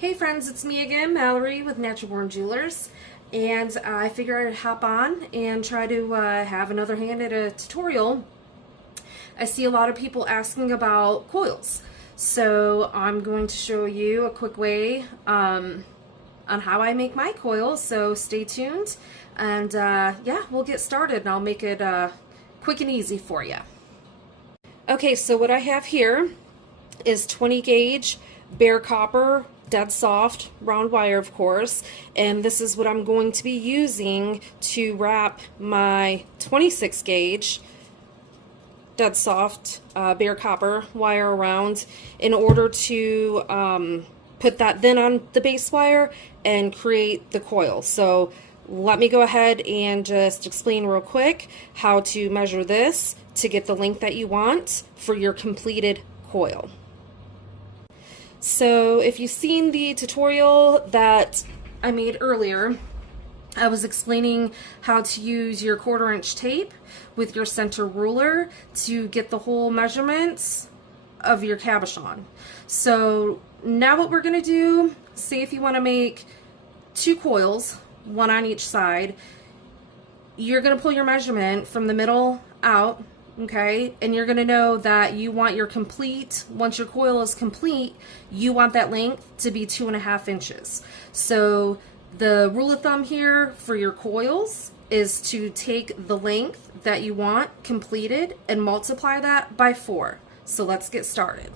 Hey friends, it's me again, Mallory with Natural Born Jewelers, and I figured I'd hop on and try to have another hand at a tutorial. I see a lot of people asking about coils, so I'm going to show you a quick way on how I make my coils, so stay tuned, and yeah, we'll get started and I'll make it quick and easy for you. Okay, so what I have here is 20 gauge bare copper, dead soft, round wire of course, and this is what I'm going to be using to wrap my 26 gauge dead soft bare copper wire around in order to put that then on the base wire and create the coil. So let me go ahead and just explain real quick how to measure this to get the length that you want for your completed coil. So if you've seen the tutorial that I made earlier, I was explaining how to use your 1/4 inch tape with your center ruler to get the whole measurements of your cabochon. So now what we're going to do, say if you want to make 2 coils, one on each side, you're going to pull your measurement from the middle out. Okay, and you're going to know that you want your complete, once your coil is complete, you want that length to be 2.5 inches. So the rule of thumb here for your coils is to take the length that you want completed and multiply that by 4. So let's get started.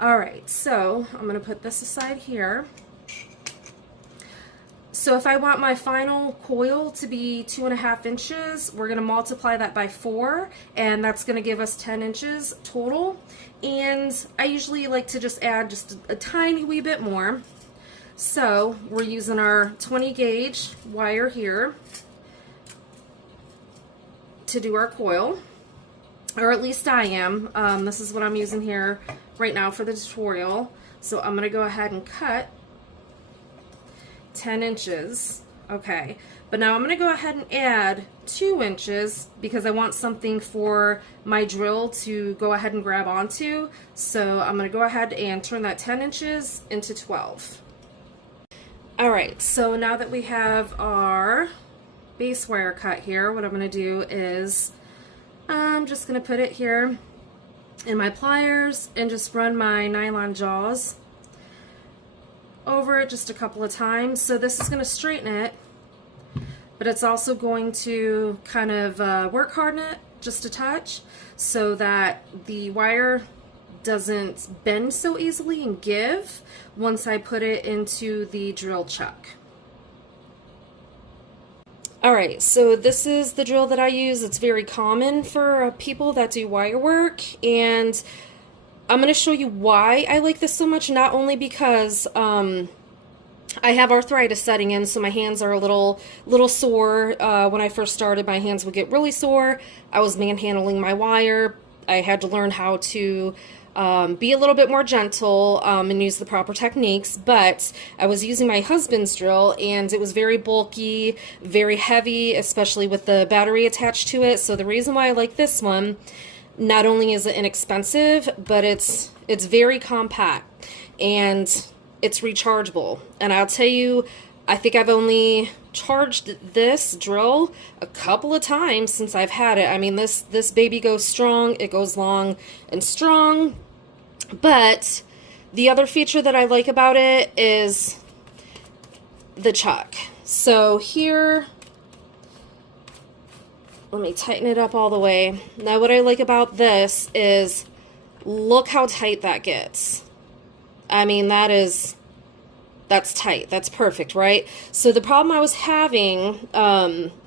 Alright, so I'm going to put this aside here. So if I want my final coil to be 2.5 inches, we're going to multiply that by 4, and that's going to give us 10 inches total. And I usually like to just add just a tiny wee bit more. So we're using our 20 gauge wire here to do our coil, or at least I am. This is what I'm using here right now for the tutorial. So I'm going to go ahead and cut 10 inches. Okay, but now I'm going to go ahead and add 2 inches because I want something for my drill to go ahead and grab onto. So I'm going to go ahead and turn that 10 inches into 12. Alright, so now that we have our base wire cut here, what I'm going to do is I'm just going to put it here in my pliers and just run my nylon jaws over it just a couple of times. So this is going to straighten it, but it's also going to kind of work harden it just a touch so that the wire doesn't bend so easily and give once I put it into the drill chuck. Alright, so this is the drill that I use. It's very common for people that do wire work, and I'm going to show you why I like this so much, not only because I have arthritis setting in, so my hands are a little sore. When I first started, my hands would get really sore. I was manhandling my wire. I had to learn how to be a little bit more gentle and use the proper techniques, but I was using my husband's drill, and it was very bulky, very heavy, especially with the battery attached to it. So the reason why I like this one, not only is it inexpensive, but it's very compact and it's rechargeable. And I'll tell you, I think I've only charged this drill a couple of times since I've had it. I mean, this baby goes strong, it goes long and strong. But the other feature that I like about it is the chuck. So here, let me tighten it up all the way. Now what I like about this is, look how tight that gets. I mean, that's tight. That's perfect, right? So the problem I was having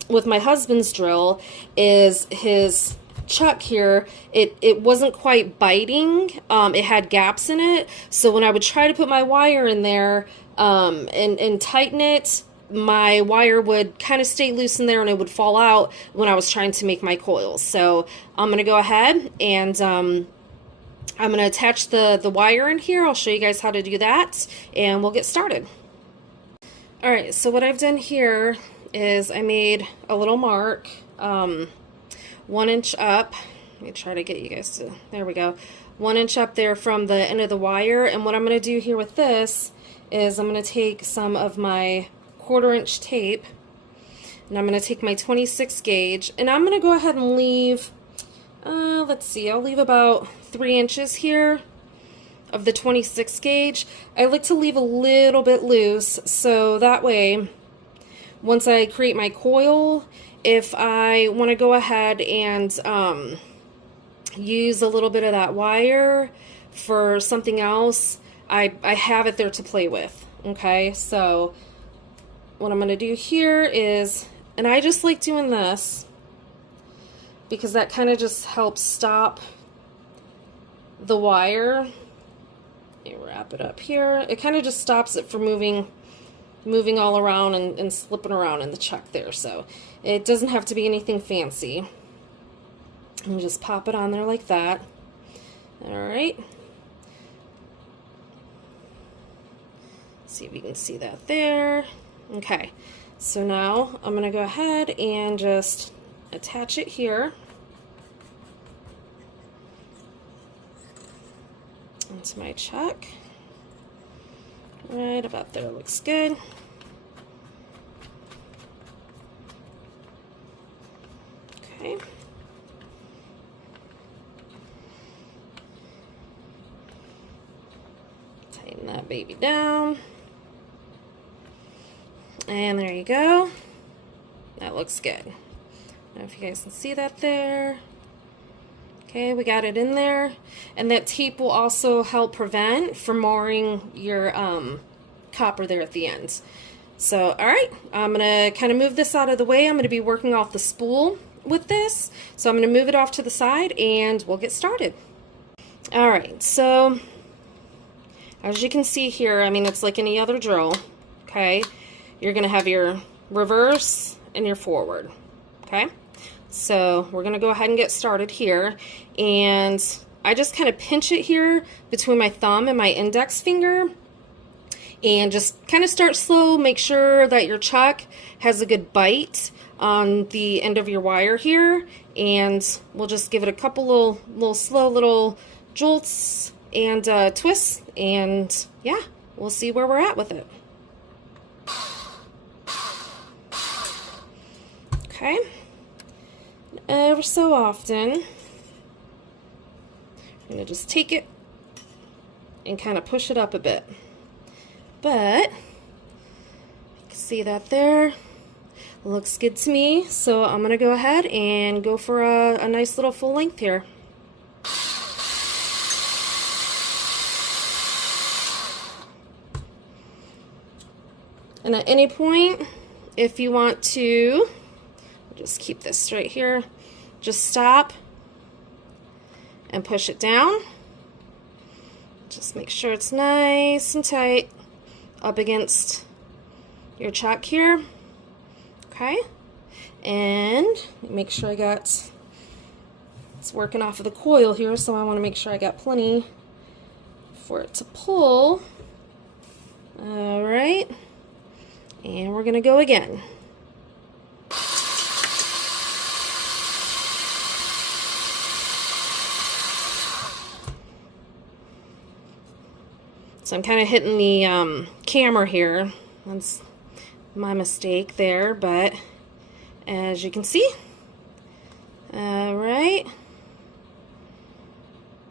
with my husband's drill is his chuck here, it wasn't quite biting. It had gaps in it. So when I would try to put my wire in there and tighten it, my wire would kind of stay loose in there and it would fall out when I was trying to make my coils. So I'm going to go ahead and I'm going to attach the wire in here. I'll show you guys how to do that and we'll get started. Alright, so what I've done here is I made a little mark 1 inch up Let me try to get you guys to, there we go. 1 inch up there from the end of the wire. And what I'm going to do here with this is I'm going to take some of my 1/4 inch tape, and I'm going to take my 26 gauge, and I'm going to go ahead and leave, let's see, I'll leave about 3 inches here of the 26 gauge. I like to leave a little bit loose, so that way, once I create my coil, if I want to go ahead and use a little bit of that wire for something else, I have it there to play with. Okay, so what I'm going to do here is, and I just like doing this because that kind of just helps stop the wire. Let me wrap it up here. It kind of just stops it from moving all around and slipping around in the chuck there. So it doesn't have to be anything fancy. And just pop it on there like that. Alright. See if you can see that there. Okay, so now I'm going to go ahead and just attach it here. Into my chuck. Right about there looks good. Okay. Tighten that baby down. And there you go. That looks good. I don't know if you guys can see that there. Okay, we got it in there. And that tape will also help prevent from marring your copper there at the end. So, alright, I'm going to kind of move this out of the way. I'm going to be working off the spool with this. So I'm going to move it off to the side and we'll get started. Alright, so as you can see here, I mean, it's like any other drill. Okay, you're going to have your reverse and your forward. Okay, so we're going to go ahead and get started here. And I just kind of pinch it here between my thumb and my index finger. And just kind of start slow. Make sure that your chuck has a good bite on the end of your wire here. And we'll just give it a couple little slow little jolts and twists. And yeah, we'll see where we're at with it. Okay. Ever so often, I'm going to just take it and kind of push it up a bit. But you can see that there. Looks good to me. So I'm going to go ahead and go for a nice little full length here. And at any point, if you want to, just keep this straight here, just stop and push it down. Just make sure it's nice and tight up against your chuck here. Okay, and make sure I got, it's working off of the coil here, so I want to make sure I got plenty for it to pull. All right, and we're gonna go again. So I'm kind of hitting the camera here. That's my mistake there, but as you can see, all right,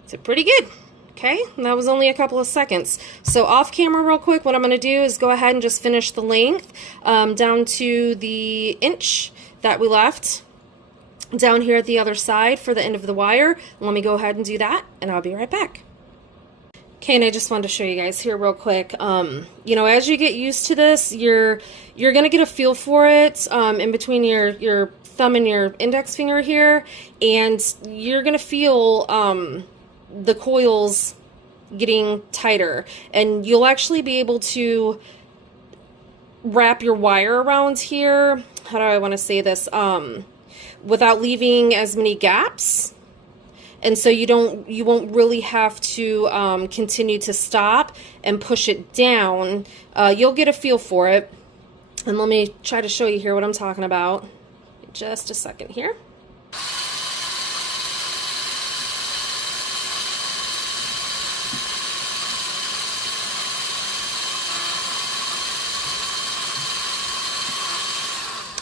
so pretty good. Okay, and that was only a couple of seconds. So off camera real quick, what I'm going to do is go ahead and just finish the length down to the inch that we left down here at the other side for the end of the wire. Let me go ahead and do that, and I'll be right back. Okay, and I just wanted to show you guys here real quick. You know, as you get used to this, you're gonna get a feel for it in between your thumb and your index finger here, and you're gonna feel the coils getting tighter, and you'll actually be able to wrap your wire around here. How do I want to say this? Without leaving as many gaps. And so you won't really have to continue to stop and push it down. You'll get a feel for it. And let me try to show you here what I'm talking about. Just a second here.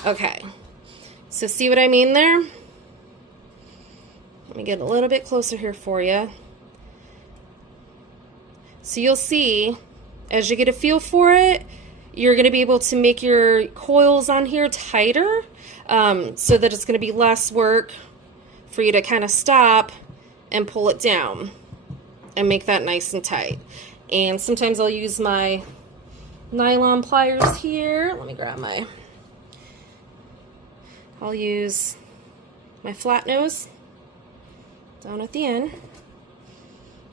Okay, so see what I mean there? Let me get a little bit closer here for you. So you'll see, as you get a feel for it, you're going to be able to make your coils on here tighter, so that it's going to be less work for you to kind of stop and pull it down and make that nice and tight. And sometimes I'll use my nylon pliers here. Let me grab my, I'll use my flat nose down at the end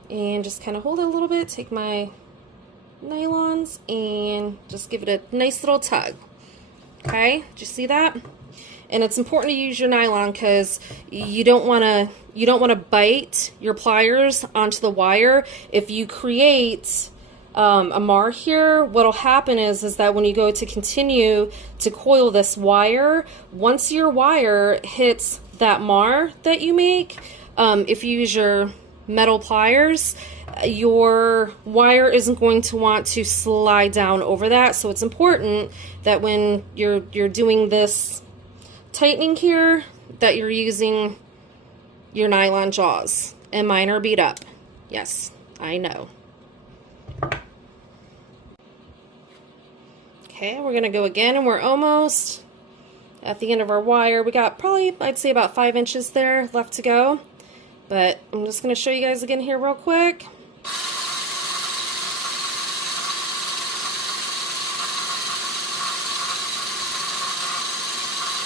and just kind of hold it a little bit, take my nylons and just give it a nice little tug. Okay, did you see that? And it's important to use your nylon because you don't want to bite your pliers onto the wire. If you create a mar here, what'll happen is that when you go to continue to coil this wire, once your wire hits that mar that you make, if you use your metal pliers, your wire isn't going to want to slide down over that. So it's important that when you're doing this tightening here, that you're using your nylon jaws. And mine are beat up. Yes, I know. Okay, we're gonna go again, and we're almost at the end of our wire. We got probably, I'd say, about 5 inches there left to go. But I'm just going to show you guys again here real quick.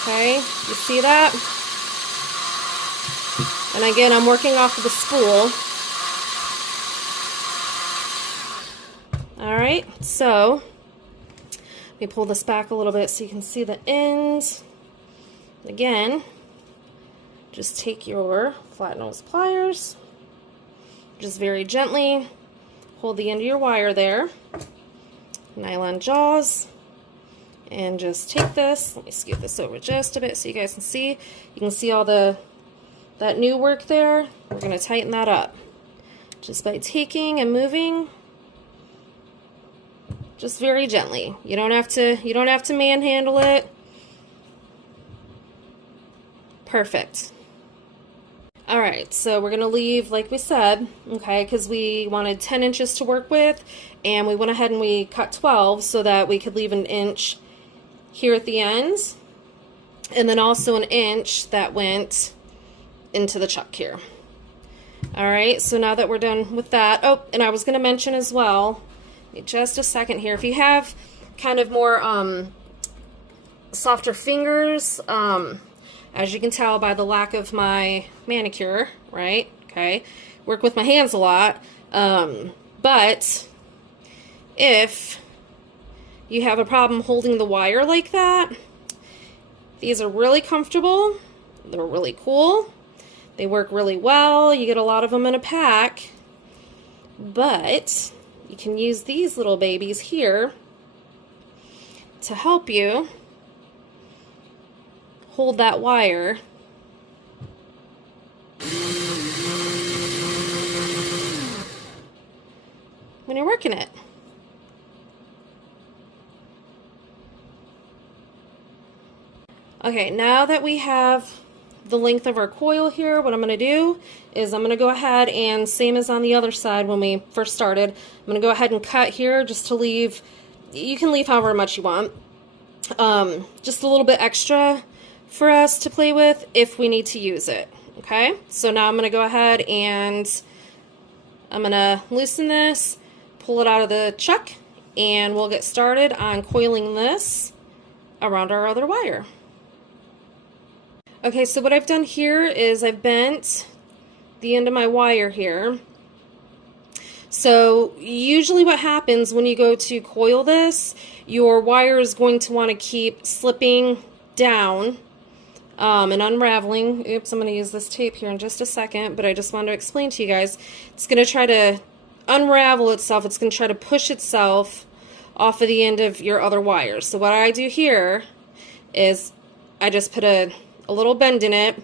Okay, you see that? And again, I'm working off of the spool. Alright, so let me pull this back a little bit so you can see the ends. Again, just take your flat nose pliers, just very gently hold the end of your wire there, nylon jaws, and just take this. Let me scoot this over just a bit so you guys can see. You can see all that new work there. We're going to tighten that up just by taking and moving, just very gently. You don't have to manhandle it. Perfect. Alright, so we're going to leave, like we said, okay, because we wanted 10 inches to work with, and we went ahead and we cut 12 so that we could leave an inch here at the end, and then also an inch that went into the chuck here. Alright, so now that we're done with that, oh, and I was going to mention as well, just a second here, if you have kind of more softer fingers, as you can tell by the lack of my manicure, right? Okay, work with my hands a lot. But if you have a problem holding the wire like that, these are really comfortable. They're really cool. They work really well. You get a lot of them in a pack. But you can use these little babies here to help you hold that wire when you're working it. Okay, now that we have the length of our coil here, what I'm going to do is I'm going to go ahead and, same as on the other side when we first started, I'm going to go ahead and cut here just to leave, you can leave however much you want, just a little bit extra for us to play with if we need to use it. Okay, so now I'm going to go ahead and I'm going to loosen this, pull it out of the chuck, and we'll get started on coiling this around our other wire. Okay, so what I've done here is I've bent the end of my wire here. So usually what happens when you go to coil this, your wire is going to want to keep slipping down and unraveling. Oops, I'm going to use this tape here in just a second, but I just wanted to explain to you guys. It's going to try to unravel itself. It's going to try to push itself off of the end of your other wires. So what I do here is I just put a little bend in it,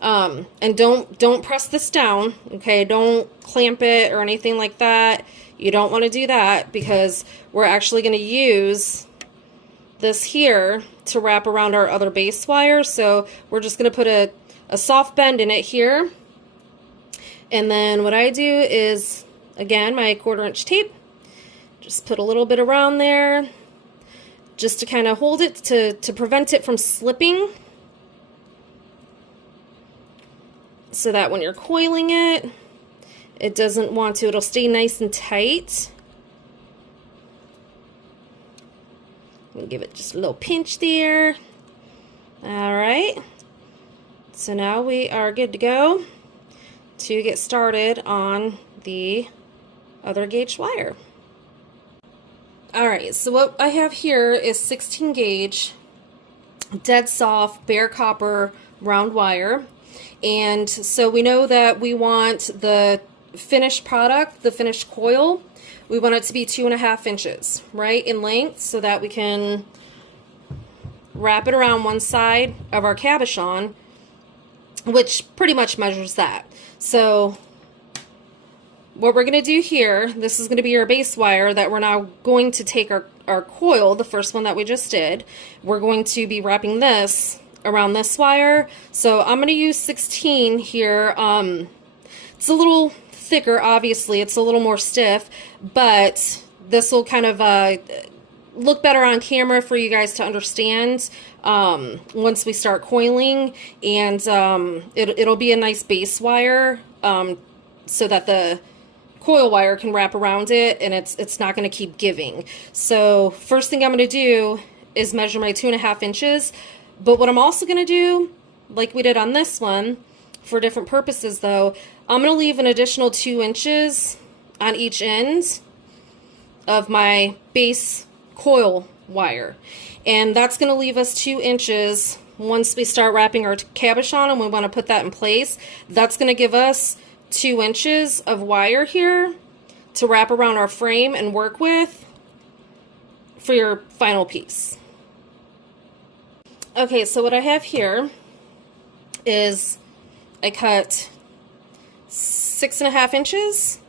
and don't press this down, okay? Don't clamp it or anything like that. You don't want to do that because we're actually going to use this here to wrap around our other base wire. So we're just going to put a soft bend in it here. And then what I do is, again, my 1/4 inch tape, just put a little bit around there just to kind of hold it to prevent it from slipping, so that when you're coiling it, it doesn't want to, it'll stay nice and tight. We'll give it just a little pinch there. All right, so now we are good to go to get started on the other gauge wire. All right, so what I have here is 16 gauge, dead soft, bare copper round wire. And so we know that we want the finished product, the finished coil, we want it to be 2.5 inches, right, in length, so that we can wrap it around one side of our cabochon, which pretty much measures that. So what we're going to do here, this is going to be our base wire that we're now going to take our coil, the first one that we just did. We're going to be wrapping this around this wire. So I'm going to use 16 here. It's a little thicker, obviously. It's a little more stiff, but this will kind of look better on camera for you guys to understand once we start coiling, and it'll be a nice base wire so that the coil wire can wrap around it and it's not going to keep giving. So first thing I'm going to do is measure my 2.5 inches, but what I'm also going to do, like we did on this one, for different purposes though, I'm going to leave an additional 2 inches on each end of my base coil wire. And that's going to leave us 2 inches once we start wrapping our cabochon and we want to put that in place. That's going to give us 2 inches of wire here to wrap around our frame and work with for your final piece. Okay, so what I have here is I cut 6.5 inches.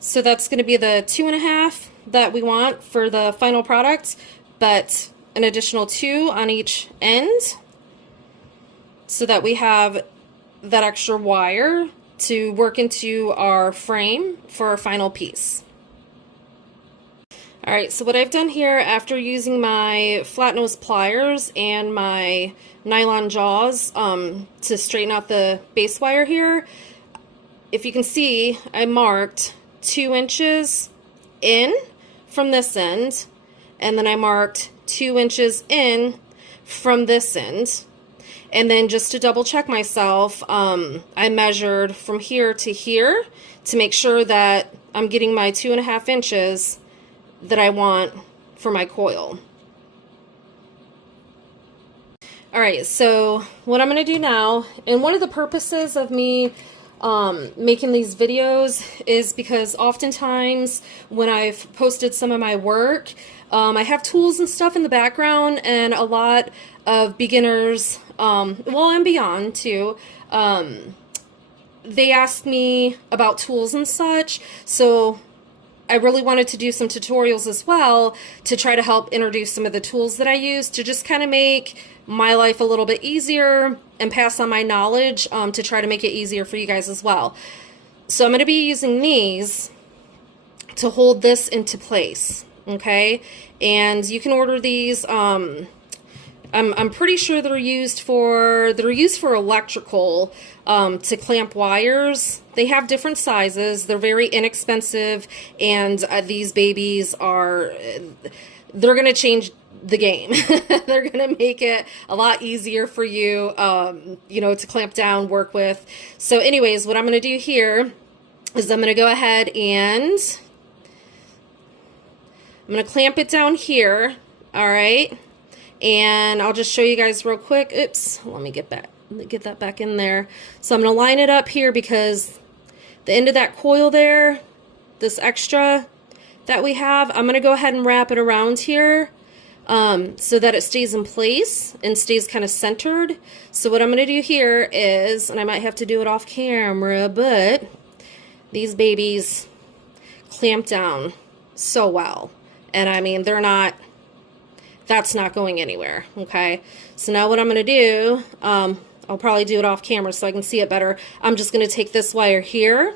So that's going to be the 2.5 that we want for the final product, but an additional 2 on each end so that we have that extra wire to work into our frame for our final piece. Alright, so what I've done here after using my flat nose pliers and my nylon jaws to straighten out the base wire here, if you can see, I marked 2 inches in from this end, and then I marked 2 inches in from this end. And then just to double check myself, I measured from here to here to make sure that I'm getting my 2.5 inches that I want for my coil. Alright, so what I'm going to do now, and one of the purposes of me making these videos is because oftentimes when I've posted some of my work, I have tools and stuff in the background, and a lot of beginners, well, and beyond too, they ask me about tools and such, so I really wanted to do some tutorials as well to try to help introduce some of the tools that I use to just kind of make my life a little bit easier and pass on my knowledge to try to make it easier for you guys as well. So I'm going to be using these to hold this into place, okay? And you can order these. I'm pretty sure they're used for electrical to clamp wires. They have different sizes. They're very inexpensive, and these babies they're going to change the game. They're going to make it a lot easier for you, you know, to clamp down, work with. So anyways, what I'm going to do here is I'm going to go ahead and I'm going to clamp it down here. All right. And I'll just show you guys real quick. Oops, let me get that back in there. So I'm going to line it up here because the end of that coil there, this extra that we have, I'm going to go ahead and wrap it around here so that it stays in place and stays kind of centered. So what I'm going to do here is, and I might have to do it off camera, but these babies clamp down so well. And I mean, they're not that's not going anywhere, okay? So now what I'm going to do, I'll probably do it off camera so I can see it better. I'm just going to take this wire here,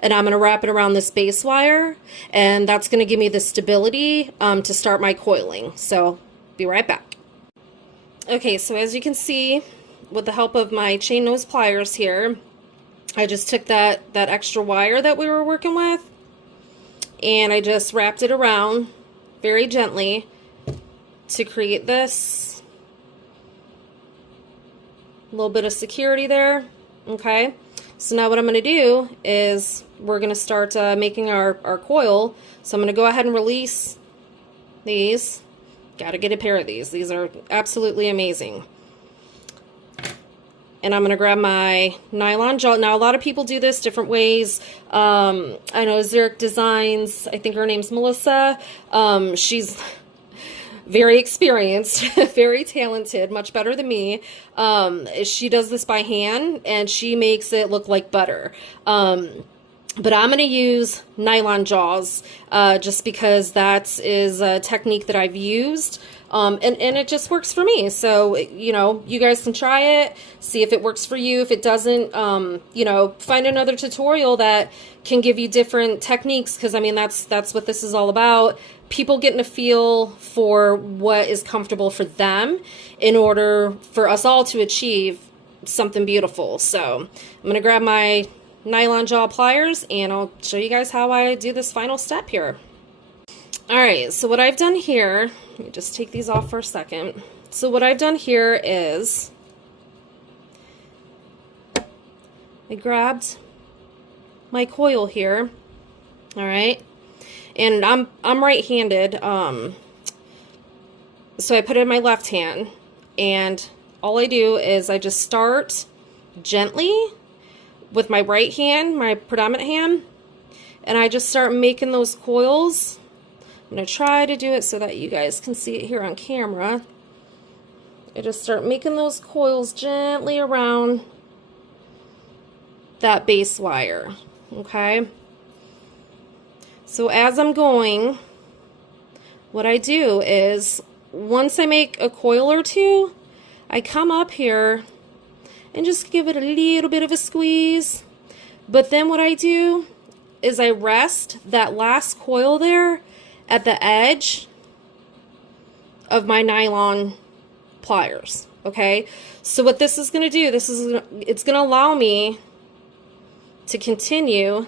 and I'm going to wrap it around this base wire, and that's going to give me the stability to start my coiling. So, be right back. Okay, so as you can see, with the help of my chain nose pliers here, I just took that extra wire that we were working with, and I just wrapped it around very gently to create this little bit of security there, okay? So now what I'm going to do is we're going to start making our coil. So I'm going to go ahead and release these. Got to get a pair of these. These are absolutely amazing. And I'm going to grab my nylon jaw. Now, a lot of people do this different ways. I know Zurich Designs, I think her name's Melissa. She's very experienced, very talented, much better than me. She does this by hand, and she makes it look like butter. But I'm going to use nylon jaws just because that is a technique that I've used. And it just works for me. So, you know, you guys can try it, see if it works for you. If it doesn't, you know, find another tutorial that can give you different techniques, because, I mean, that's what this is all about. People getting a feel for what is comfortable for them in order for us all to achieve something beautiful. So I'm going to grab my nylon jaw pliers, and I'll show you guys how I do this final step here. Alright, so what I've done here, let me just take these off for a second. So what I've done here is I grabbed my coil here, alright, and I'm right-handed, so I put it in my left hand, and all I do is I just start gently with my right hand, my predominant hand, and I just start making those coils. I'm going to try to do it so that you guys can see it here on camera. I just start making those coils gently around that base wire, okay? So as I'm going, what I do is, once I make a coil or two, I come up here and just give it a little bit of a squeeze. But then what I do is I rest that last coil there at the edge of my nylon pliers, okay? So what this is going to do, it's going to allow me to continue.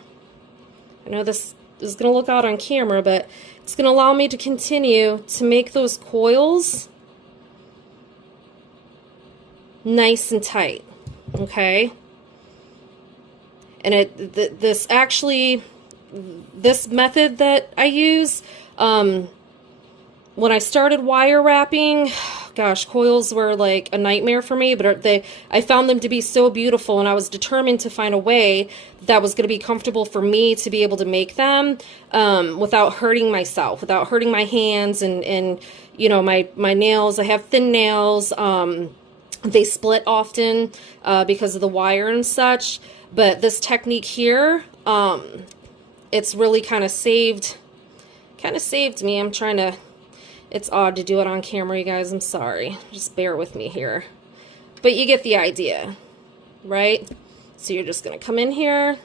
I know this is going to look out on camera, but it's going to allow me to continue to make those coils nice and tight, okay? And this method that I use, when I started wire wrapping, gosh, coils were like a nightmare for me, but I found them to be so beautiful, and I was determined to find a way that was going to be comfortable for me to be able to make them without hurting myself, without hurting my hands and you know, my nails. I have thin nails. They split often because of the wire and such, but this technique here, it's really kind of saved me. I'm trying to, it's odd to do it on camera, you guys. I'm sorry. Just bear with me here. But you get the idea, right? So you're just going to come in here,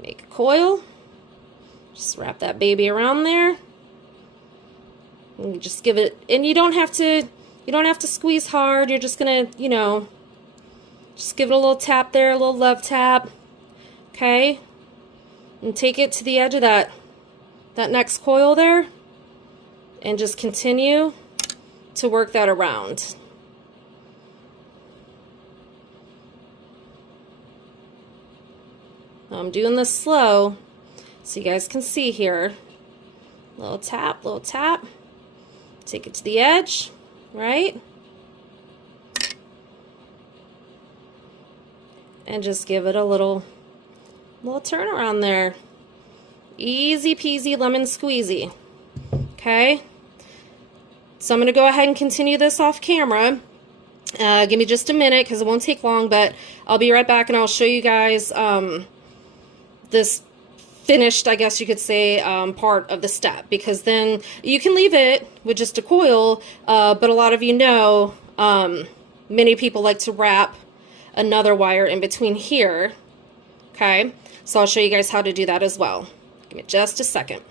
make a coil, just wrap that baby around there, and you just give it, and you don't have to squeeze hard. You're just going to, you know, just give it a little tap there, a little love tap, okay? And take it to the edge of that next coil there, and just continue to work that around. I'm doing this slow so you guys can see here. Little tap, take it to the edge, right? And just give it a little turn around there. Easy peasy lemon squeezy. Okay? So I'm going to go ahead and continue this off camera. Give me just a minute because it won't take long, but I'll be right back and I'll show you guys this finished, I guess you could say, part of the step, because then you can leave it with just a coil, but a lot of you know, many people like to wrap another wire in between here. Okay, so I'll show you guys how to do that as well. Give me just a second.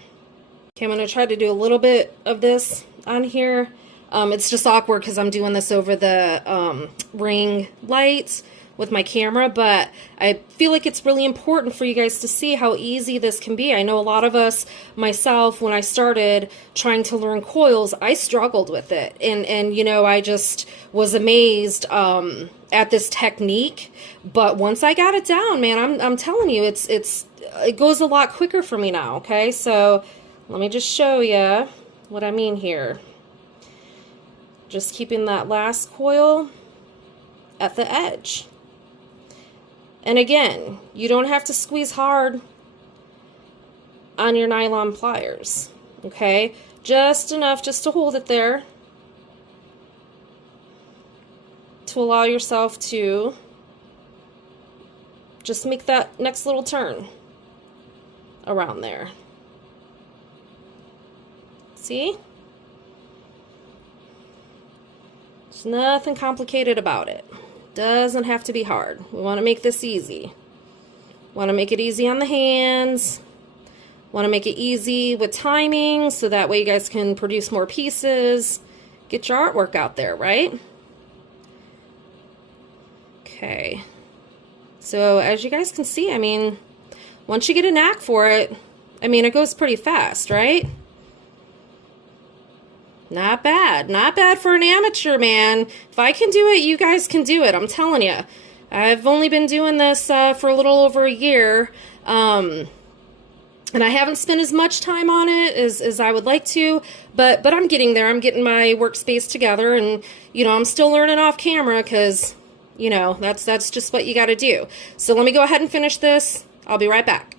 Okay, I'm going to try to do a little bit of this on here. It's just awkward because I'm doing this over the ring lights with my camera, but I feel like it's really important for you guys to see how easy this can be. I know a lot of us, myself, when I started trying to learn coils, I struggled with it, and you know, I just was amazed at this technique. But once I got it down, man, I'm telling you, it goes a lot quicker for me now. Okay, so let me just show you what I mean here. Just keeping that last coil at the edge. And again, you don't have to squeeze hard on your nylon pliers, okay? Just enough just to hold it there, to allow yourself to just make that next little turn around there. See? There's nothing complicated about it. Doesn't have to be hard. We want to make this easy. Want to make it easy on the hands. Want to make it easy with timing so that way you guys can produce more pieces. Get your artwork out there, right? Okay. So as you guys can see, I mean, once you get a knack for it, I mean, it goes pretty fast, right? Not bad. Not bad for an amateur, man. If I can do it, you guys can do it. I'm telling you. I've only been doing this for a little over a year. And I haven't spent as much time on it as I would like to. But I'm getting there. I'm getting my workspace together. And, you know, I'm still learning off camera because, you know, that's just what you got to do. So let me go ahead and finish this. I'll be right back.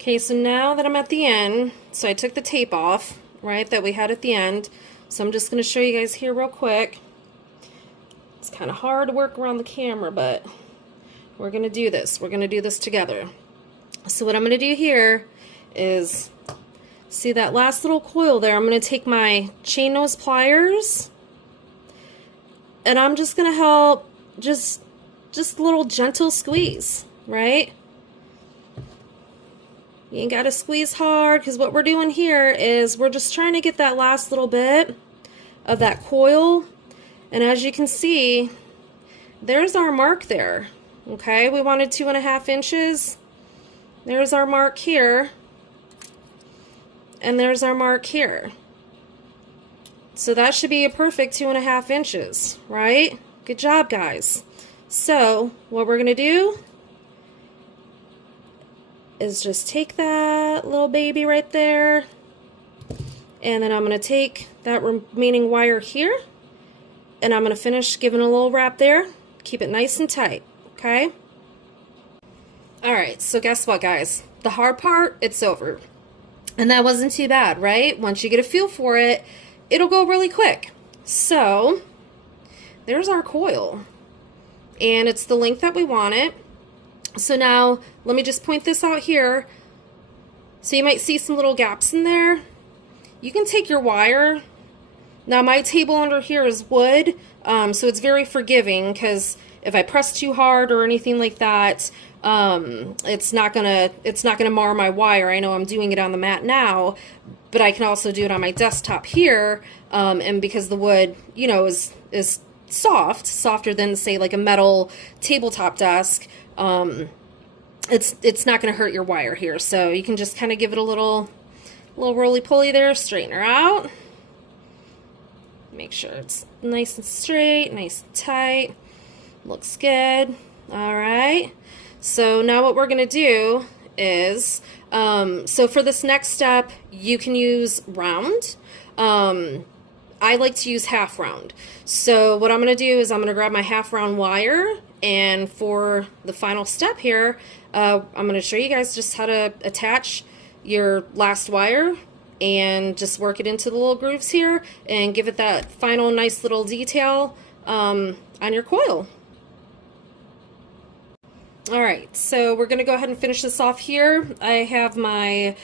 Okay, so now that I'm at the end, so I took the tape off, right, that we had at the end. So I'm just going to show you guys here real quick. It's kind of hard to work around the camera, but we're going to do this. We're going to do this together. So what I'm going to do here is, see that last little coil there? I'm going to take my chain nose pliers, and I'm just going to help just a little gentle squeeze, right? You ain't got to squeeze hard, because what we're doing here is we're just trying to get that last little bit of that coil. And as you can see, there's our mark there. Okay, we wanted 2.5 inches. There's our mark here. And there's our mark here. So that should be a perfect 2.5 inches, right? Good job, guys. So what we're going to do is just take that little baby right there, and then I'm going to take that remaining wire here, and I'm going to finish giving a little wrap there. Keep it nice and tight, okay? Alright, so guess what, guys? The hard part, it's over. And that wasn't too bad, right? Once you get a feel for it, it'll go really quick. So, there's our coil. And it's the length that we want it. So now, let me just point this out here. So you might see some little gaps in there. You can take your wire. Now my table under here is wood, so it's very forgiving, because if I press too hard or anything like that, it's not gonna mar my wire. I know I'm doing it on the mat now, but I can also do it on my desktop here, and because the wood, you know, is softer than, say, like a metal tabletop desk, it's not going to hurt your wire here. So you can just kind of give it a little roly-poly there, straighten her out. Make sure it's nice and straight, nice and tight. Looks good. All right. So now what we're going to do is, so for this next step, you can use round. I like to use half round. So what I'm going to do is I'm going to grab my half round wire, and for the final step here, I'm going to show you guys just how to attach your last wire and just work it into the little grooves here and give it that final nice little detail on your coil. All right, so we're gonna go ahead and finish this off here. I have my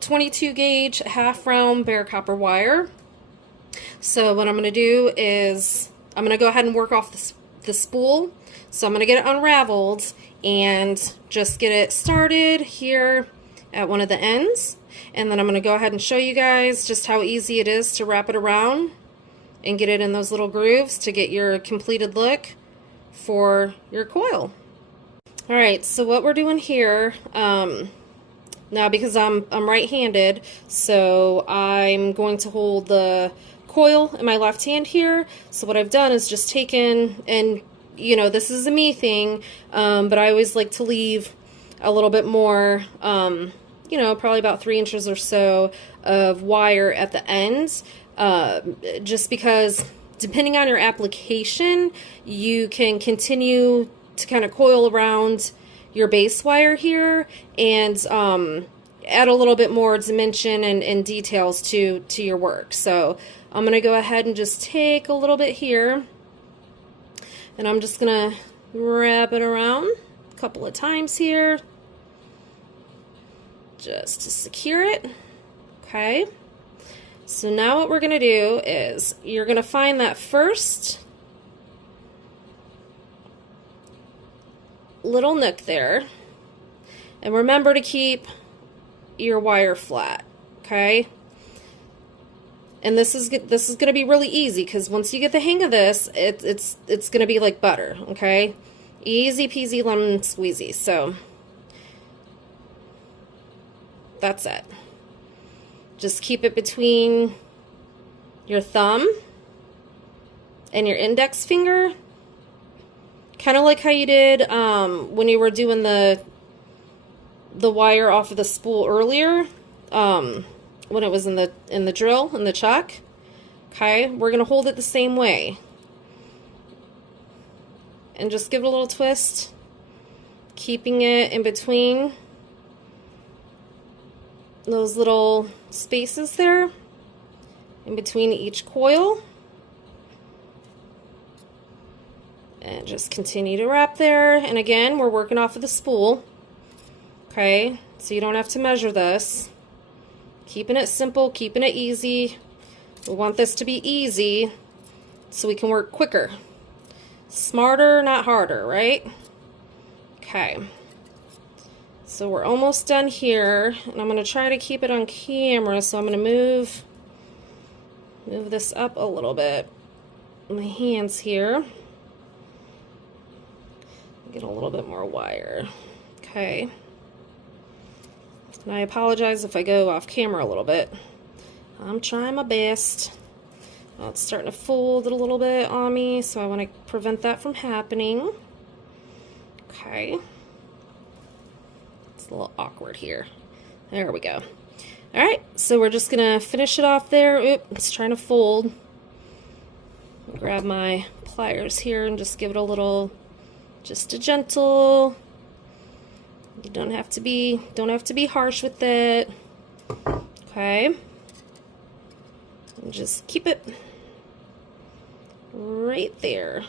22 gauge half round bare copper wire. So what I'm gonna do is I'm gonna go ahead and work off the spool. So I'm gonna get it unraveled and just get it started here at one of the ends. And then I'm gonna go ahead and show you guys just how easy it is to wrap it around and get it in those little grooves to get your completed look for your coil. All right, so what we're doing here, now because I'm right-handed, so I'm going to hold the coil in my left hand here. So what I've done is just taken, and you know, this is a me thing, but I always like to leave a little bit more, you know, probably about 3 inches or so of wire at the ends, just because depending on your application, you can continue to kind of coil around your base wire here and add a little bit more dimension and details to your work. So I'm going to go ahead and just take a little bit here, and I'm just going to wrap it around a couple of times here just to secure it. Okay. So now what we're going to do is you're going to find that first little nook there, and remember to keep your wire flat, okay? And this is going to be really easy because once you get the hang of this, it's going to be like butter, okay? Easy peasy lemon squeezy. So that's it. Just keep it between your thumb and your index finger, kind of like how you did when you were doing the wire off of the spool earlier, when it was in the drill, in the chuck. Okay, we're gonna hold it the same way, and just give it a little twist, keeping it in between those little spaces there, in between each coil. And just continue to wrap there. And again, we're working off of the spool. Okay, so you don't have to measure this. Keeping it simple, keeping it easy. We want this to be easy so we can work quicker. Smarter, not harder, right? Okay. So we're almost done here, and I'm going to try to keep it on camera, so I'm going to move this up a little bit. My hands here. Get a little bit more wire. Okay. And I apologize if I go off camera a little bit. I'm trying my best. Well, it's starting to fold a little bit on me, so I want to prevent that from happening. Okay. It's a little awkward here. There we go. Alright, so we're just going to finish it off there. Oop, it's trying to fold. Grab my pliers here and just give it a little, just a gentle. You don't have to be harsh with it. Okay. And just keep it right there.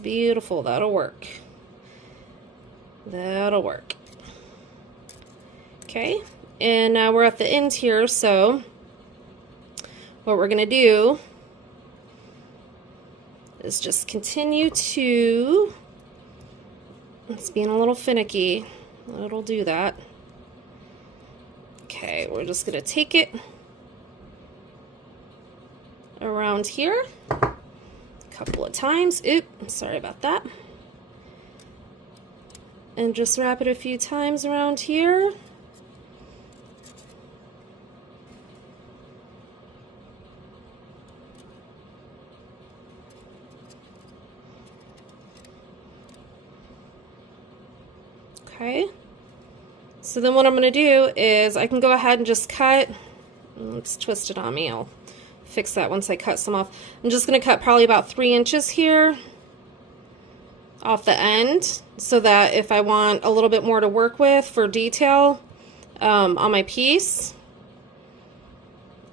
Beautiful, that'll work. That'll work. Okay, and now we're at the end here, so what we're gonna do is just continue to, it's being a little finicky, it'll do that. Okay, we're just gonna take it around here a couple of times. Oop, sorry about that. And just wrap it a few times around here. Okay, so then what I'm going to do is I can go ahead and just cut. It's twisted on me. I'll fix that once I cut some off. I'm just going to cut probably about 3 inches here off the end, so that if I want a little bit more to work with for detail on my piece,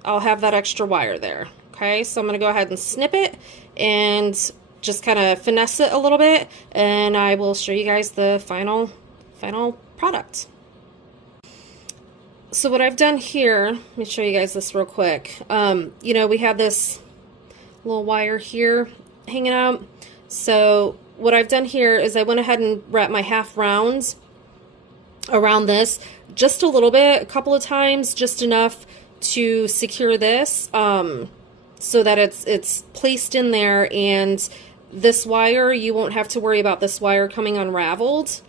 I'll have that extra wire there. Okay, so I'm going to go ahead and snip it and just kind of finesse it a little bit, and I will show you guys the final product. So what I've done here, let me show you guys this real quick. You know, we have this little wire here hanging out. So what I've done here is I went ahead and wrapped my half round around this just a little bit, a couple of times, just enough to secure this, so that it's placed in there, and this wire, you won't have to worry about this wire coming unraveled.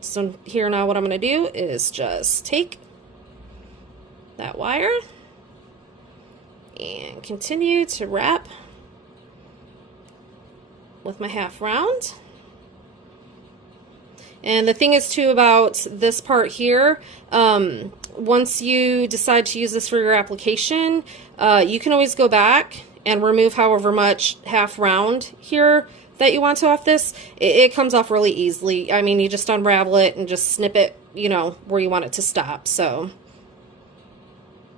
So here now what I'm going to do is just take that wire and continue to wrap with my half round. And the thing is too about this part here, once you decide to use this for your application, you can always go back and remove however much half round here that you want to off this. It comes off really easily. I mean, you just unravel it and just snip it, you know, where you want it to stop. So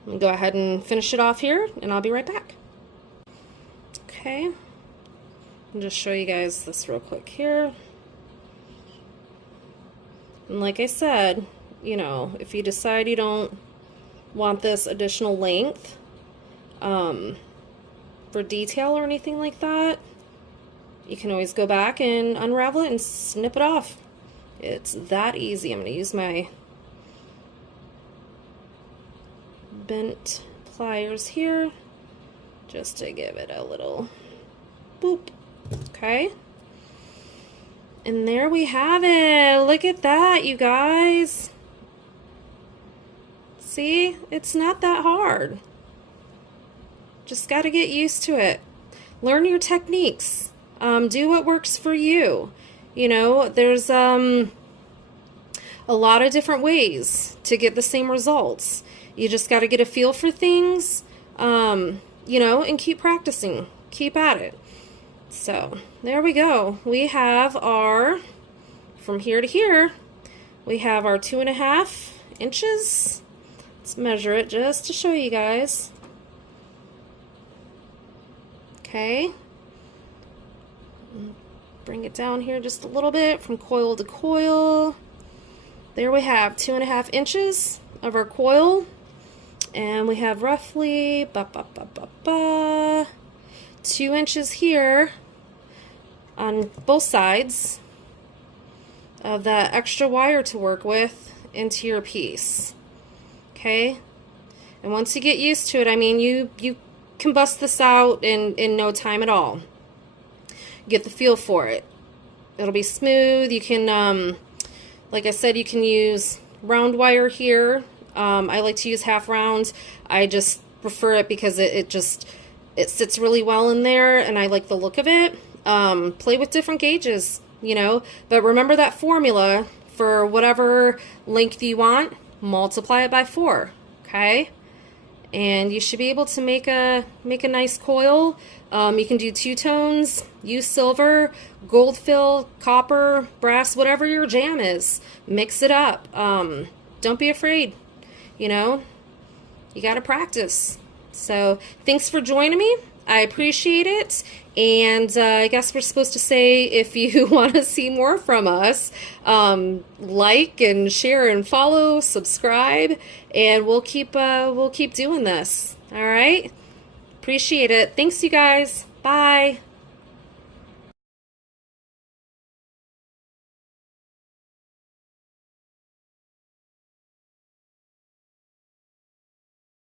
I'm gonna go ahead and finish it off here, and I'll be right back. Okay, I'll just show you guys this real quick here. And like I said, you know, if you decide you don't want this additional length for detail or anything like that, you can always go back and unravel it and snip it off. It's that easy. I'm going to use my bent pliers here just to give it a little boop. Okay. And there we have it. Look at that, you guys. See? It's not that hard. Just got to get used to it. Learn your techniques. Do what works for you. You know, there's a lot of different ways to get the same results. You just got to get a feel for things, you know, and keep practicing. Keep at it. So there we go. We have our, from here to here, we have our 2.5 inches. Let's measure it just to show you guys. Okay. Bring it down here just a little bit from coil to coil. There we have 2.5 inches of our coil. And we have roughly 2 inches here on both sides of that extra wire to work with into your piece. Okay? And once you get used to it, I mean, you can bust this out in no time at all. Get the feel for it. It'll be smooth. You can, like I said, you can use round wire here. I like to use half round. I just prefer it because it sits really well in there, and I like the look of it. Play with different gauges, you know, but remember that formula for whatever length you want, multiply it by 4, okay? And you should be able to make a nice coil. You can do 2 tones, use silver, gold fill, copper, brass, whatever your jam is. Mix it up. Don't be afraid, you know, you got to practice. So thanks for joining me. I appreciate it. And I guess we're supposed to say, if you want to see more from us, like and share and follow, subscribe, and we'll keep doing this. All right. Appreciate it. Thanks, you guys. Bye.